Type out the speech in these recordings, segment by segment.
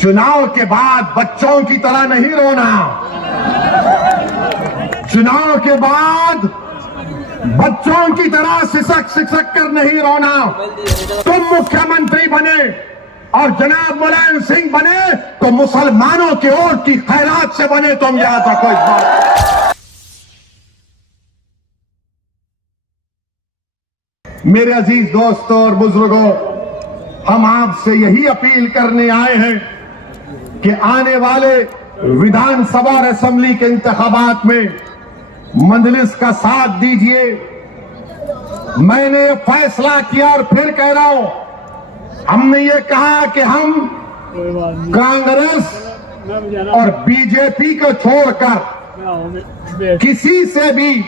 चुनाव के बाद बच्चों की तरह नहीं रोना। चुनाव के बाद बच्चों की तरह सिसक सिसक कर नहीं रोना। तुम मुख्यमंत्री बने और जनाब मुलायम सिंह बने तो मुसलमानों के वोट की खैरात से बने। तुम याद रखो इस बात। मेरे अजीज दोस्तों और बुजुर्गों, हम आपसे यही अपील करने आए हैं कि आने वाले विधानसभा और असेंबली के इंतखाबात में मजलिस का साथ दीजिए। मैंने ये फैसला किया और फिर कह रहा हूं, हमने ये कहा कि हम कांग्रेस और बीजेपी को छोड़कर किसी से भी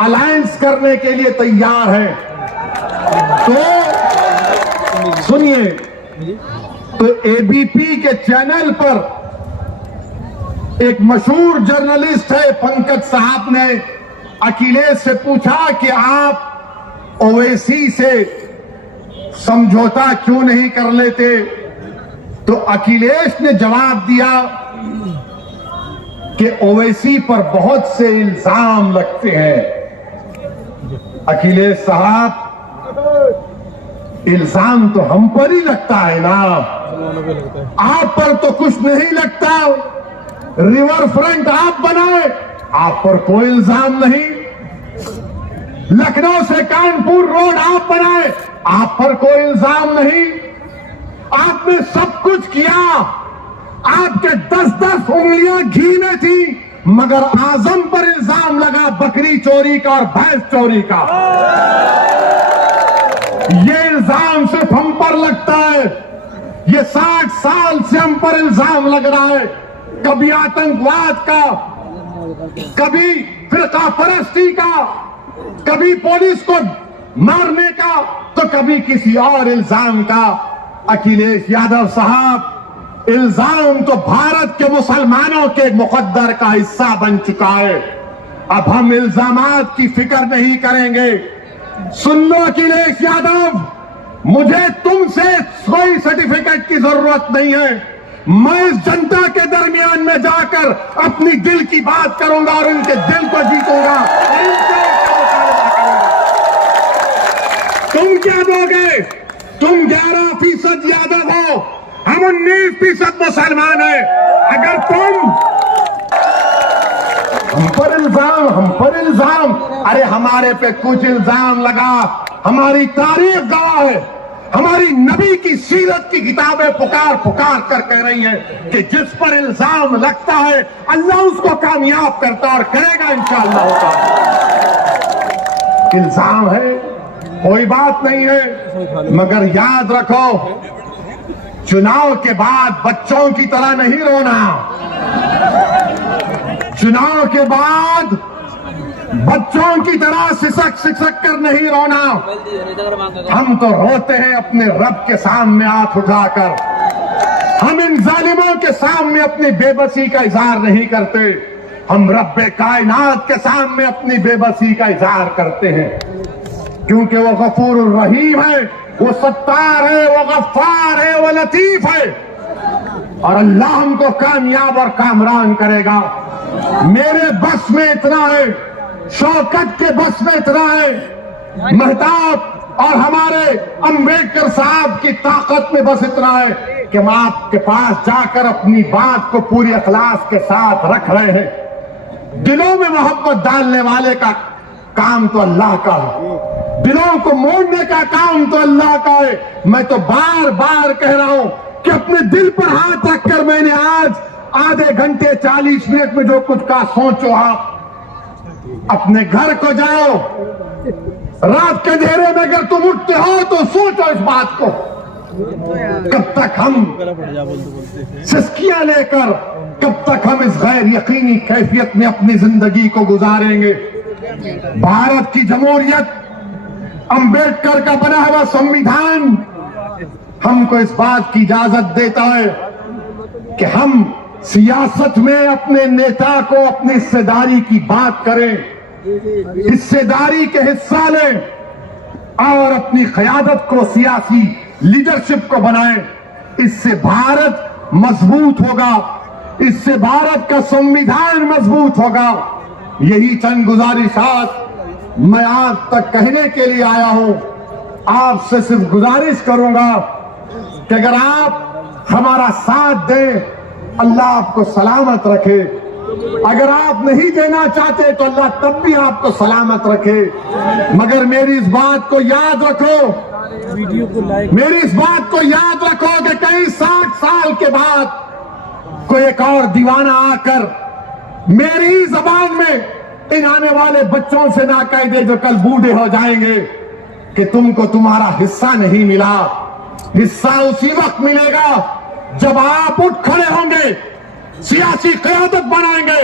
अलायंस करने के लिए तैयार हैं। तो सुनिए, तो एबीपी के चैनल पर एक मशहूर जर्नलिस्ट है पंकज साहब ने अखिलेश से पूछा कि आप ओवैसी से समझौता क्यों नहीं कर लेते। तो अखिलेश ने जवाब दिया कि ओवैसी पर बहुत से इल्जाम लगते हैं। अखिलेश साहब, इल्जाम तो हम पर ही लगता है ना, आप पर तो कुछ नहीं लगता। रिवर फ्रंट आप बनाए, आप पर कोई इल्जाम नहीं। लखनऊ से कानपुर रोड आप बनाए, आप पर कोई इल्जाम नहीं। आपने सब कुछ किया, आपके 10-10 उंगलियां घी में थी, मगर आजम पर इल्जाम लगा बकरी चोरी का और भैंस चोरी का। ये इल्जाम सिर्फ हम पर लगता है। ये 60 साल से हम पर इल्जाम लग रहा है, कभी आतंकवाद का, कभी फिरका परस्ती का, कभी पुलिस को मारने का, तो कभी किसी और इल्जाम का। अखिलेश यादव साहब, इल्जाम तो भारत के मुसलमानों के मुकद्दर का हिस्सा बन चुका है। अब हम इल्जामात की फिक्र नहीं करेंगे। सुन लो अखिलेश यादव, मुझे तुमसे कोई सर्टिफिकेट की जरूरत नहीं है। मैं इस जनता के दरमियान में जाकर अपनी दिल की बात करूंगा और उनके दिल को जीतूंगा। तुम क्या दोगे? तुम 11% यादव हो, हम 19% मुसलमान हैं। अगर तुम हम पर इल्जाम, अरे हमारे पे कुछ इल्जाम लगा, हमारी तारीख गवाह है। हमारी नबी की सीरत की किताबें पुकार पुकार कर कह रही हैं कि जिस पर इल्जाम लगता है अल्लाह उसको कामयाब करता और करेगा इंशाअल्लाह होगा। इल्जाम है, कोई बात नहीं है, मगर याद रखो, चुनाव के बाद बच्चों की तरह नहीं रोना। चुनाव के बाद बच्चों की तरह सिसक सिसक कर नहीं रोना। हम तो रोते हैं अपने रब के सामने हाथ उठाकर। हम इन जालिमों के सामने अपनी बेबसी का इजहार नहीं करते, हम रब्बे कायनात के सामने अपनी बेबसी का इजहार करते हैं, क्योंकि वो गफूर रहीम है, वो सत्तार है, वो गफ्फार है, वो लतीफ है, और अल्लाह हमको कामयाब और कामरान करेगा। मेरे बस में इतना है, शौकत के बस में इतना है, मेहताब और हमारे अंबेडकर साहब की ताकत में बस इतना है कि हम आपके पास जाकर अपनी बात को पूरी अखलास के साथ रख रहे हैं। दिलों में मोहब्बत डालने वाले का काम तो अल्लाह का है, दिलों को मोड़ने का काम तो अल्लाह का है। मैं तो बार बार कह रहा हूं कि अपने दिल पर हाथ रखकर मैंने आज आधे घंटे 40 मिनट में जो कुछ कहा, सोचो आप। अपने घर को जाओ, रात के अंधेरे में अगर तुम उठते हो तो सोचो इस बात को, कब तक हम सिस्कियां लेकर, कब तक हम इस गैर यकीनी कैफियत में अपनी जिंदगी को गुजारेंगे। भारत की जमहूरियत, अंबेडकर का बना हुआ संविधान हमको इस बात की इजाजत देता है कि हम सियासत में अपने नेता को अपनी हिस्सेदारी की बात करें, हिस्सेदारी के हिस्सा लें और अपनी क़यादत को, सियासी लीडरशिप को बनाएं। इससे भारत मजबूत होगा, इससे भारत का संविधान मजबूत होगा। यही चंद गुजारिशात मैं आज तक कहने के लिए आया हूं। आपसे सिर्फ गुजारिश करूंगा कि अगर आप हमारा साथ दें, अल्लाह आपको सलामत रखे। अगर आप नहीं देना चाहते तो अल्लाह तब भी आपको सलामत रखे। मगर मेरी इस बात को याद रखो, मेरी इस बात को याद रखो कि कई 60 साल के बाद कोई एक और दीवाना आकर मेरी ही जबान में इन आने वाले बच्चों से ना कह दे जो कल बूढ़े हो जाएंगे कि तुमको तुम्हारा हिस्सा नहीं मिला। हिस्सा उसी वक्त मिलेगा जब आप उठ खड़े होंगे, सियासी क़यादत बनाएंगे,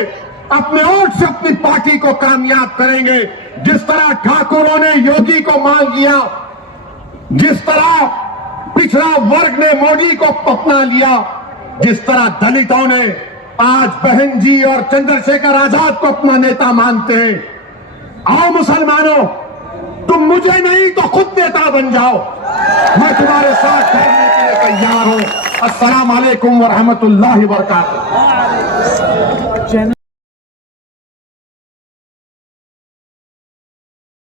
अपने वोट से अपनी पार्टी को कामयाब करेंगे। जिस तरह ठाकुरों ने योगी को मान लिया, जिस तरह पिछड़ा वर्ग ने मोदी को अपना लिया, जिस तरह दलितों ने आज बहन जी और चंद्रशेखर आजाद को अपना नेता मानते हैं। आओ मुसलमानों, तुम मुझे नहीं तो खुद नेता बन जाओ। मैं तुम्हारे साथ करने के लिए तैयार हूं। अस्सलाम वालेकुम व रहमतुल्लाहि व बरकातुहू।